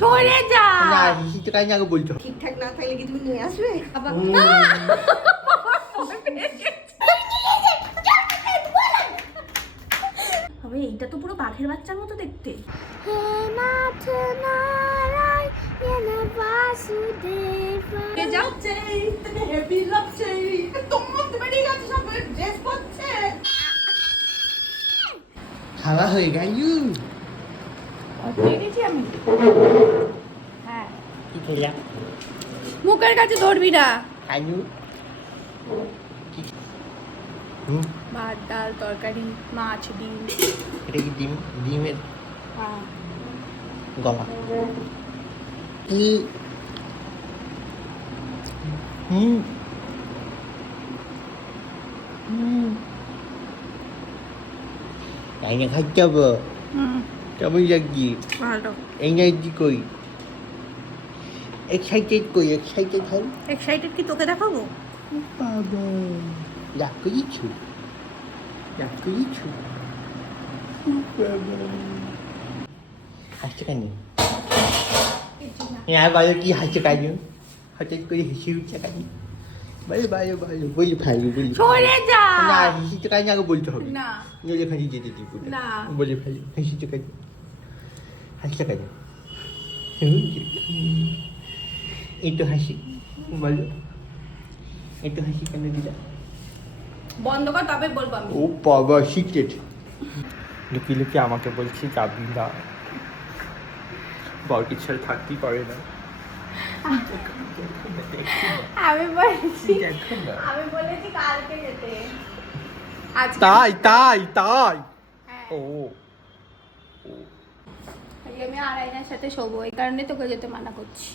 সরে যা না হিসিতে কাজ আগে বলছো ঠিকঠাক না থাকলে কি তুমি নিয়ে আসবে আবার তবে এইটা তো পুরো বাঘের বাচ্চার মতো দেখতে। খাওয়া হয়ে গেল আমি হ্যাঁ কি খেলা মুখের কাছে ধরবি না। খাইলু ভাত ডাল তরকারি মাছ ডিম। এটা কি ডিমের হ্যাঁ গলা কি হুম তাই না খাইতে হবে কেমন লাগছি ভালো এনার্জি কই এক্সাইটেড কই এক্সাইটেড হল এক্সাইটেড কি তোকে দেখাবো? বাবা রাগ করেছো রাগ করেছো হাসছে কেন হ্যাঁ বলো কি হাসছে কেন হঠাৎ করে হেসে উঠছে কেন বলো বলো বলো বলি ফেলো বলি সরে যা না হেসেছে কেন আগে বলতে হবে না নইলে খালি যেতে দিব না বলে ফেলো হেসেছে কেন হাসছে কেন একটু হাসি বলো একটু হাসি কেন দিলা বন্ধ কর তবে বলবো আমি। ও বাবা সিক্রেট লুকিয়ে লুকিয়ে আমাকে বলছি যাবি না বাড়ির ছেড়ে থাকতেই পারে না আমি বলেছি আমি বলেছি কালকে যেতে আজকে তাই তাই তাই হ্যাঁ। ও আজকে আমি আরাইনার সাথে শোবো এই কারণে তোকে যেতে মানা করছি।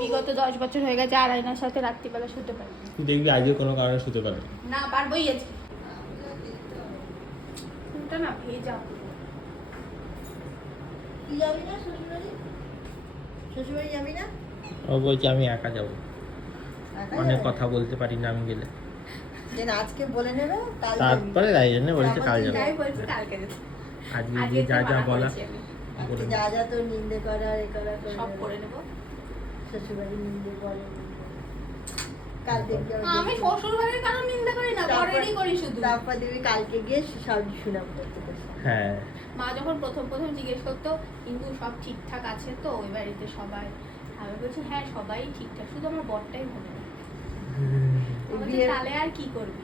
বিগত 10 বছর হয়ে গেছে আরাইনার সাথে রাত্রিবেলা শুতে পারি না। দেখবি আজকে কোনো কারণে শুতে পারে না পারবোই আজকে ওটা না ভেজা তুই যাবি না শ্বশুরবাড়ি শ্বশুরবাড়ি যাবি না ও বলছে আমি একা যাবো একা অনেক যাবে? কথা বলতে পারি না আমি গেলে যে না, আজকে বলে নেবে কাল তারপরে তাই জন্য বলছে কাল যাবো তাই বলছি কালকে যেতে আজকে আজকে গিয়ে যা যা মানা বলা করেছি আমি। আজকে যা যা তোর নিন্দে করা এ করা করে সব নেবে। করে নেবো। শ্বশুরবাড়ি নিন্দে করে কাল দেখবি আমি শ্বশুর বাড়ির কারো নিন্দা করি না পরেরই করি শুধু। তারপর দেখবি কালকে গিয়ে সব শুনাম করতে করতে হ্যাঁ মা যখন প্রথম প্রথম জিজ্ঞেস করতো কিন্তু সব ঠিকঠাক আছে তো ওই বাড়িতে সবাই আমি বলছি হ্যাঁ সবাই ঠিকঠাক শুধু আমার বরটাই ভালো না। আমাদের বিয়ের- তাহলে আর কি করবি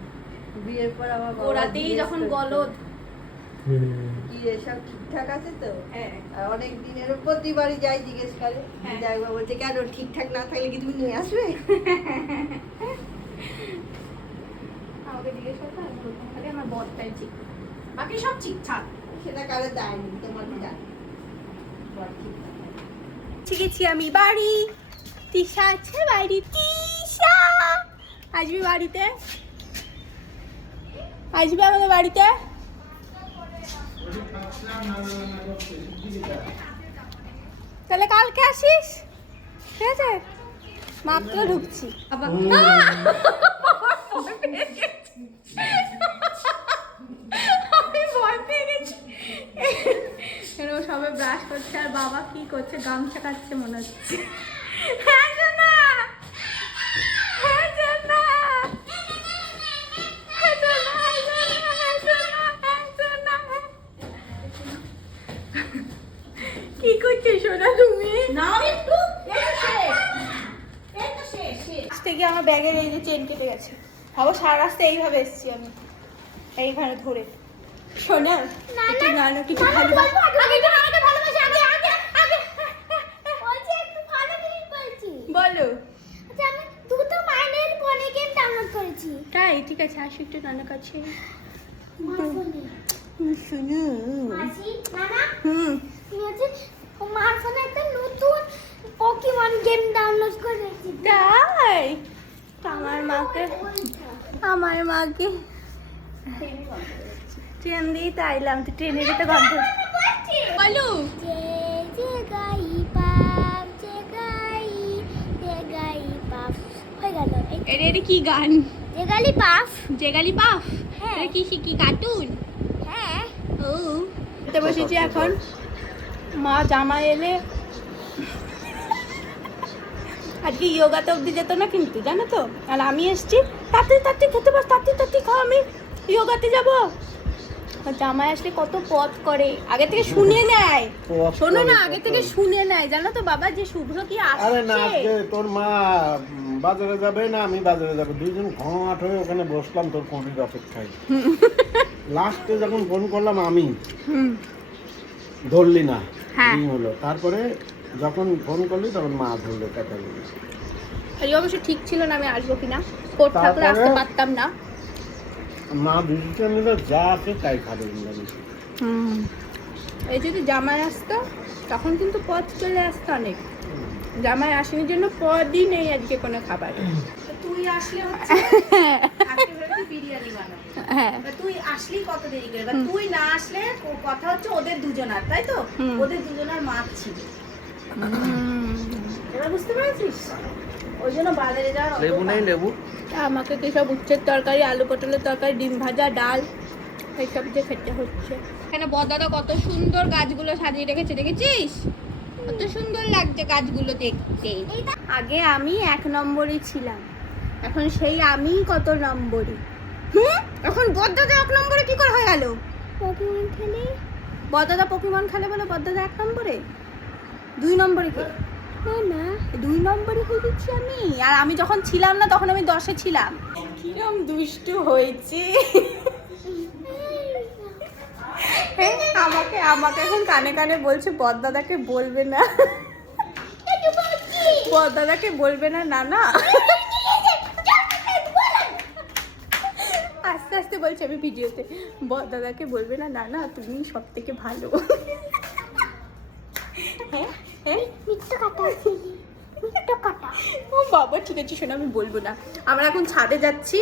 বিয়ের পর আমার বাবা ওরাতেই জিজ্ঞেস যখন করতো, গলদ কি রে সব ঠিকঠাক আছে তো হ্যাঁ আর অনেক দিনের প্রতিবারই যাই জিজ্ঞেস করে হ্যাঁ। যাই বাবা বলছে কেন ঠিকঠাক না থাকলে কি তুমি নিয়ে আসবে আমাকে জিজ্ঞেস করতো আমি বলতাম খালি আমার বরটাই ঠিক বাকি সব ঠিকঠাক। সেটা কারো দেয়নি তোমার জানি বল ঠিকঠাক আছে। শিখেছি আমি বাড়ি তিশা আছে বাড়ি তিশা আসবি বাড়িতে আসবি আমাদের বাড়িতে তাহলে কালকে আসিস ঠিক আছে মাত্র ঢুকছি আবার আমি ভয় পেয়ে গেছি কেন ও সবে ব্রাশ করছে আর বাবা কি করছে গামছা কাটছে মনে হচ্ছে হ্যাঁ জানা হ্যাঁ জানা হ্যাঁ জানা হ্যাঁ জানা হ্যাঁ জানা হ্যাঁ জানা কি করছো সোনা তুমি না একটু আজ থেকে আমার ব্যাগের এই যে চেন কেটে গেছে ভাবো সারা রাস্তা এইভাবে এসেছি আমি এইখানে ধরে শোনা একটু নানু কিছু ভালো বলো তাই ঠিক আছে আসো একটু নানা কাছে শুনো হুম তাই আমার মাকে ট্রেন দিয়ে তো আইলাম তো ট্রেনের তো গন্ধ বলো এটা কি গান জেগালি পাফ জেগালি পাফ হ্যাঁ। এটা কি কি কার্টুন হ্যাঁ ও তো বসেছি এখন মা জামাই এলে আজকে ইয়োগাতে অবধি যেত না কিন্তু, জানো তো। আর আমি এসছি, তাড়াতাড়ি তাড়াতাড়ি খেতে পাস, তাড়াতাড়ি তাড়াতাড়ি খাও, আমি ইয়োগাতে যাবো। আর জামাই আসলে কত পথ করে, আগে থেকে শুনে নেয়। শোনো না, আগে থেকে শুনে নেয়, জানো তো বাবা, যে শুভ্র কি আরে না, আসছে। আজকে তোর মা বাজারে যাবে না আমি বাজারে যাবো, দুইজন ঘাট হয়ে ওখানে বসলাম তোর ফোনের অপেক্ষায়। লাস্টে যখন ফোন করলাম আমি হুম, ধরলি না, হ্যাঁ। ring হলো। তারপরে যখন ফোন করলি তখন মা ধরলো, কথা বলি। এই অবশ্য ঠিক ছিল না আমি আসবো কিনা, কোর্ট থাকলে তারপরে? আসতে পারতাম না। মা ডিসিশন নিল যা আছে তাই খাবে। এই যদি জামাই আসতো তখন কিন্তু পথ চলে আসতো অনেক। জামাই আসেনি জন্য পদই নেই আজকে কোনো খাবার। তুই আসলে হচ্ছে আজকে হলো বিরিয়ানি বানাবো। হ্যাঁ, তা তুই আসলি কত দেরি করে, তুই না আসলে কথা হচ্ছে ওদের দুজনার, তাই তো? হুম। ওদের দুজনার মাছ ছিল, এবার বুঝতে পেরেছিস? ওই জন্য বাজারে যাওয়ার অত লেবু নেই, লেবু? আমাকে কি সব উচ্ছের তরকারি, আলু পটলের তরকারি, ডিম ভাজা, ডাল এইসব যে খেতে হচ্ছে। এখানে বদাদা কত সুন্দর গাছগুলো সাজিয়ে রেখেছে, দেখেছিস? কত সুন্দর লাগছে গাছগুলো দেখতে। আগে আমি 1 নম্বরই ছিলাম, এখন সেই আমি কত নম্বরই। এখন বদাদা 1 নম্বরে কি করে হয়ে গেল? পকিমন খেলে বদাদা, পকিমন খেলে বলে বদাদা 1 নম্বরে, 2 নম্বরে কে? না 2 নম্বরে হয়ে গেছি আমি। আর আমি যখন ছিলাম না তখন আমি 10-এ ছিলাম। কিরম দুষ্টু হয়েছে। আমাকে আমাকে এখন কানে কানে বলছে বদদাদাকে বলবে না, বদদাদাকে বলবে না নানা। আস্তে আস্তে বলছে আমি ভিডিওতে, বদদাদাকে বলবে না নানা, তুমি সব থেকে ভালো। হ্যাঁ হ্যাঁ, ও বাবা, ঠিক আছে শোনো, আমি বলবো না। আমরা এখন ছাদে যাচ্ছি,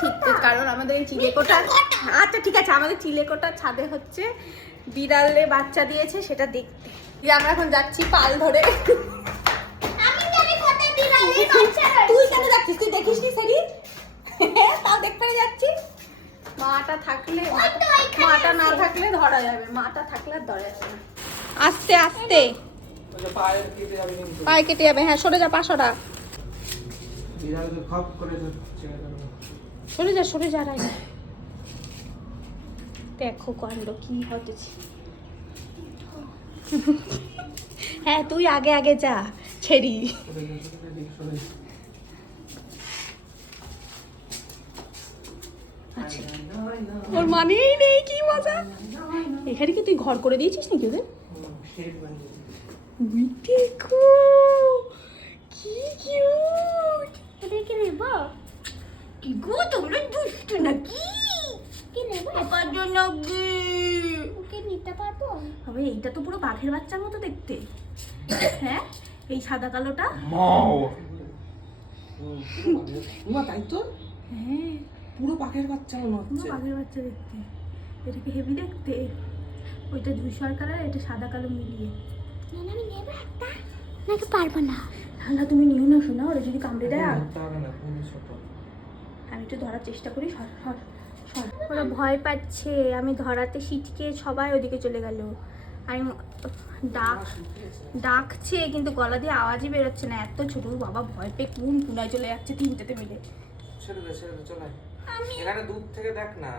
ঠিক, কারণ আমাদের এই চিলেকোঠা, আচ্ছা ঠিক আছে, আমাদের চিলেকোঠার ছাদে হচ্ছে বিড়ালে বাচ্চা দিয়েছে সেটা দেখতে। দিয়ে আমরা এখন যাচ্ছি পাল ধরে। তুই কেন যাচ্ছিস? তুই দেখিস নি সেটি? তাও দেখতে যাচ্ছি। মাটা থাকলে, মাটা না থাকলে ধরা যাবে, মাটা থাকলে আর ধরা যাবে না। আস্তে আস্তে পায়ে কেটে যাবে। হ্যাঁ, সরে যা, পা সরা, সরে যা, সরে যা। রাই দেখো কাণ্ড কি হতেছে। হ্যাঁ, তুই আগে আগে যা, ছেড়ি। আচ্ছা, ওর মানেই নেই, কি মজা। এখানে কি তুই ঘর করে দিয়েছিস নাকি ওদের? দেখো কি কিউট। এদেরকে নেব কি গো, তোমরা দুষ্টু নাকি? কি নেব? পাপার জন্য কি? ওকে নিতে পারবো? তবে এইটা তো পুরো বাঘের বাচ্চার মতো দেখতে। হ্যাঁ, এই সাদা কালোটা। তাই তো, হ্যাঁ, পুরো বাঘের বাচ্চা মনে পুরো হচ্ছে। বাঘের বাচ্চা দেখতে। এটাকে হেভি দেখতে। ওইটা ধূসর কালার, এটা সাদা কালো মিলিয়ে। আমি নেব একটা, নাকি পারবো না? না তুমি নিও না, শোনা, ওরা যদি কামড়ে দেয়। আমি একটু ধরার চেষ্টা করি, সর সর সর। ওরা ভয় পাচ্ছে, আমি ধরাতে সিটকে সবাই ওদিকে চলে গেল। আমি ডাকছে কিন্তু গলা দিয়ে আওয়াজই বেরোচ্ছে না, এত ছোট। বাবা ভয় পেয়ে কোন কোনায় চলে যাচ্ছে, তিনটেতে মিলে। ছেড়ে দে, চলে আয়। এখানে দূর থেকে দেখ না।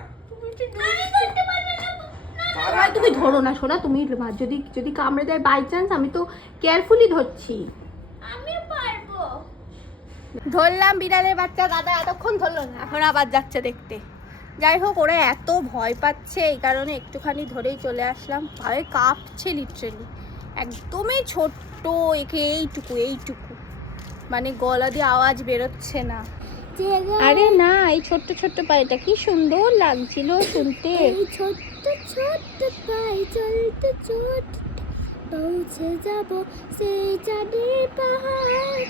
তুমি ধরো না শোনা, তুমি যদি যদি কামড়ে দেয় বাই চান্স, আমি তো কেয়ারফুলি ধরছি। আমি পারবো। ধরলাম বিড়ালের বাচ্চা, দাদা এতক্ষণ ধরলো না, এখন আবার যাচ্ছে দেখতে। যাই হোক, ওরা এত ভয় পাচ্ছে এই কারণে একটুখানি ধরেই চলে আসলাম। ভয়ে কাঁপছে লিটারেলি, একদমই ছোট্ট, একে এইটুকু, মানে গলা দিয়ে আওয়াজ বেরোচ্ছে না। আরে না, এই ছোট্ট ছোট্ট পায়েটা কি সুন্দর লাগছিল শুনতে। ছোট্ট ছোট্ট পায়ে চলতে চলতে পৌঁছে যাব সেই চাঁদের পাহাড়,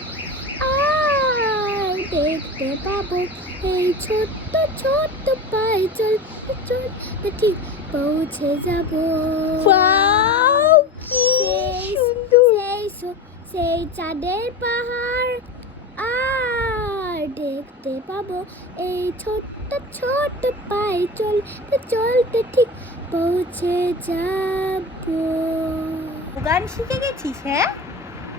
আর দেখতে পাবো এই ছোট্ট ছোট্ট পায়ে চলতে চলতে ঠিক পৌঁছে যাব। ওয়াও, কি সুন্দর! সেই চাঁদের পাহাড়, আর দেখতে পাবো এই ছোট্ট ছোট ছোট পায়ে চলতে চলতে ঠিক পৌঁছে যাবো। গান শিখে গেছিস? হ্যাঁ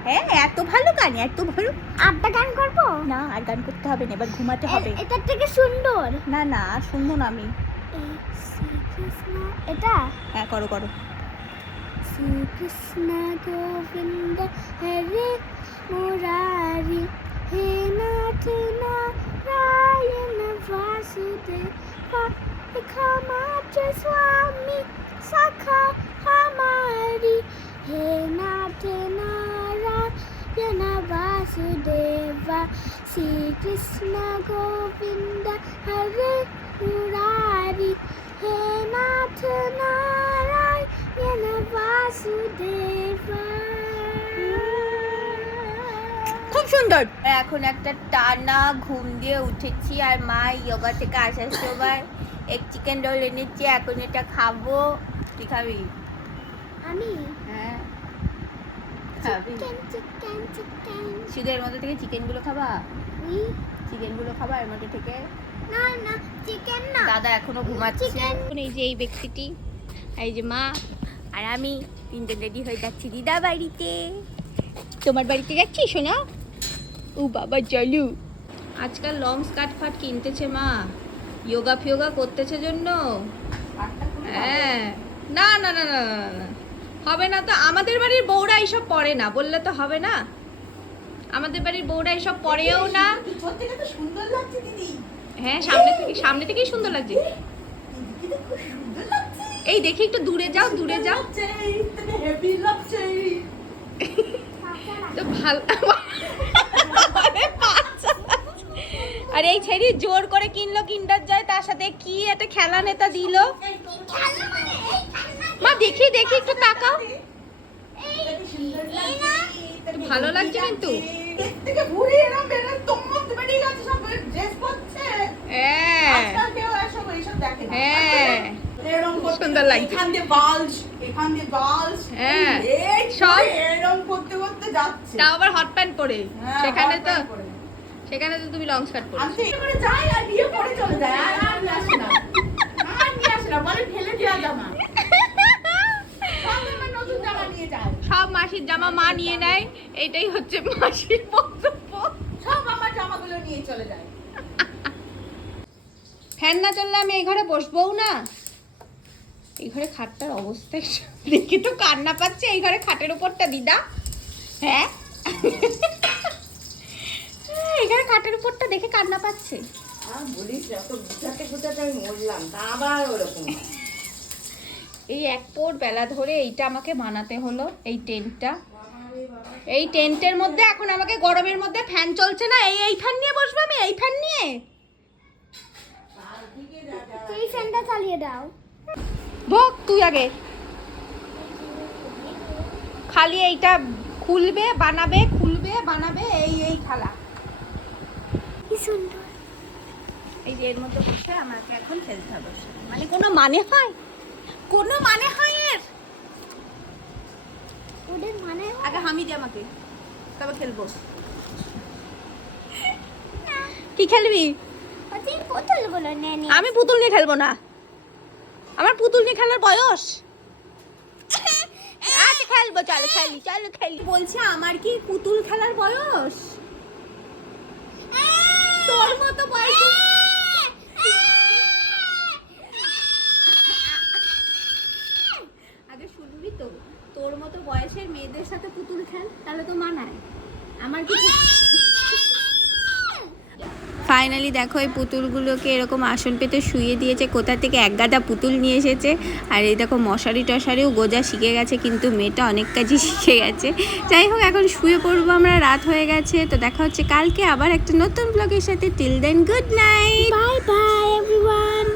হ্যাঁ, এত ভালো গান, এত ভালো। আটটা গান করবো না, আর গান করতে হবে না, এবার ঘুমাতে হবে। এটা থেকে সুন্দর না, না শুনবো না আমি। এটা হ্যাঁ করো করো। শ্রী কৃষ্ণ গোবিন্দ হরে মুরারি হে নাথ নারায়ণ वासुदेव क्षमाच स्वामी सखा हमारी हे नाथ नारायण वासुदेव श्री कृष्ण गोविंद हरे मुरारी हे नाथ नारायण वासुदेव। খুব সুন্দর। এখন একটা টানা ঘুম দিয়ে উঠেছি, আর মা যোগা থেকে আসার সময় এক চিকেন রোল এনেছি, এখন এটা খাবো। তুই খাবি? আমি হ্যাঁ খাবি। শুধু এর মধ্যে থেকে চিকেনগুলো খাবা? চিকেনগুলো খাবা এর মধ্যে থেকে? না না চিকেন না, দাদা এখনো ঘুমাচ্ছে। এই যে এই ব্যক্তিটি, এই যে মা আর আমি তিনজন রেডি হয়ে যাচ্ছি দিদা বাড়িতে। তোমার বাড়িতে যাচ্ছি শোনা? ও বাবা চলু। আজকাল লং স্কার্ট ফাট কিনতেছে মা, যোগা ফিয়োগা করতেছে জন্য। হ্যাঁ না না না না না হবে না তো, আমাদের বাড়ির বউরা এইসব পরে না, বললে তো হবে না। আমাদের বাড়ির বউরা এইসব পরেও না। সুন্দর লাগছে দিদি। হ্যাঁ সামনে থেকেই সুন্দর লাগছে। এই দেখি একটু দূরে যাও, দূরে যাও তো ভালো। আর এই ছেড়ি জোর করে কিনলো কিন্ডার জয়, তার সাথে কি একটা খেলা নেতা দিল। মা দেখি দেখি একটু তাকাও, ভালো লাগছে কিন্তু। সুন্দর লাগছে। তাও আবার হট প্যান্ট পরে, সেখানে তো তুমি লং স্কার্ট পরে। সব মাসির জামা মা নিয়ে নেয়, এটাই হচ্ছে মাসির বক্তব্য। সব আমার জামাগুলো নিয়ে চলে যায়। ফ্যান না চললে আমি এই ঘরে বসবো না। এই ঘরে খাটটার অবস্থা দেখে তো কান্না পাচ্ছে। এই ঘরে খাটের উপরটা দিদা, হ্যাঁ এই ঘরে খাটের উপরটা দেখে কান্না পাচ্ছে। বলিস এত গুটাতে গুটাতে আমি মরলাম, তা আবার ওরকম। এই এক পোর বেলা ধরে এইটা আমাকে বানাতে হলো, এই টেন্টটা। এই টেন্টের মধ্যে এখন আমাকে গরমের মধ্যে ফ্যান চলছে না, এই ফ্যান নিয়ে বসবো আমি, এই ফ্যান নিয়ে। এই ফ্যানটা চালিয়ে দাও। ভোগ তুই আগে, খালি এইটা খুলবে বানাবে, খুলবে বানাবে, এই খেলা। কি সুন্দর। এই যে এর মধ্যে বসে আমাকে এখন খেলতে হবে, মানে কোনো মানে হয়? কোনো মানে হয় এর? ওদের মানে আগে হামি দে আমাকে, তবে খেলবো। কি খেলবি? আমি পুতুল নিয়ে খেলবো না, আমার পুতুল নিয়ে খেলার বয়স। আচ্ছা খেলবো, চলো খেলি, চলো খেলি। বলছে আমার কি পুতুল খেলার বয়স? তোর মতো বয়স। আগে শুনবি তো, তোর মতো বয়সের মেয়েদের সাথে পুতুল খেল, তাহলে তো মানায়। আমার কি ফাইনালি দেখো এই পুতুলগুলোকে এরকম আসন পেতে শুয়ে দিয়েছে। কোথা থেকে এক গাদা পুতুল নিয়ে এসেছে। আর এই দেখো মশারি টশারিও গোজা শিখে গেছে, কিন্তু মেয়েটা অনেক কাজই শিখে গেছে। যাই হোক এখন শুয়ে পড়বো আমরা, রাত হয়ে গেছে। তো দেখা হচ্ছে কালকে আবার একটা নতুন ব্লগের সাথে। Till then good night, bye bye everyone.